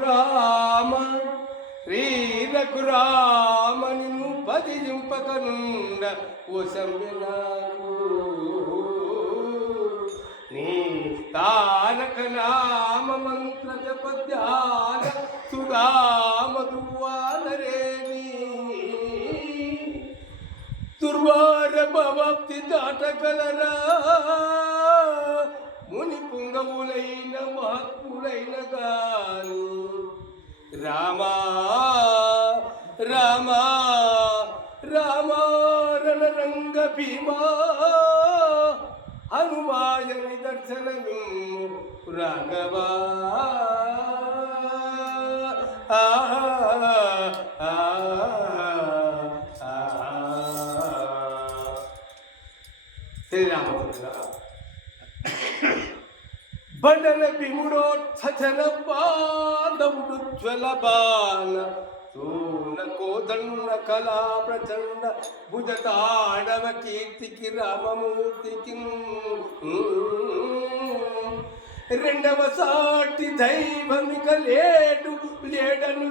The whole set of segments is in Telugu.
రామ శ్రీరకు రామ నిన్ను పదింపకనుండ ఓసంబినాకు నీ తారక నామ మంత్ర జపద్యాన సురామ దువ్వాలరేని దుర్వార భవప్తి దాటగలరా? ముని పుంగవులైన మహాత్ములైన గాని రామా రామా రామా రణరంగ భీమా హనుమాయని దర్శనము రాఘవా. ఆ, శ్రీరామచంద్ర బండల భీముడో సచన పాదముడు జ్వలబాల సోన కోదండ కళా ప్రచండ భుజతాడవ కీర్తికి రామమూర్తికి రెండవ సాటి దైవమిక లేడు లేడను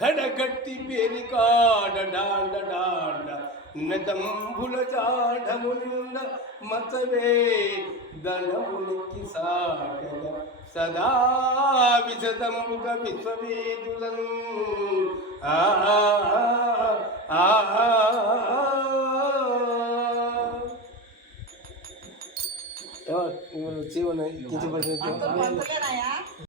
కడగట్టి పేరికాడ డాండ డాండ నదంబుల జాఢము నింద మతవే ధనమునికి సాటగ సదా విశదంబుక విశ్వవేదులం ఆ ఆ,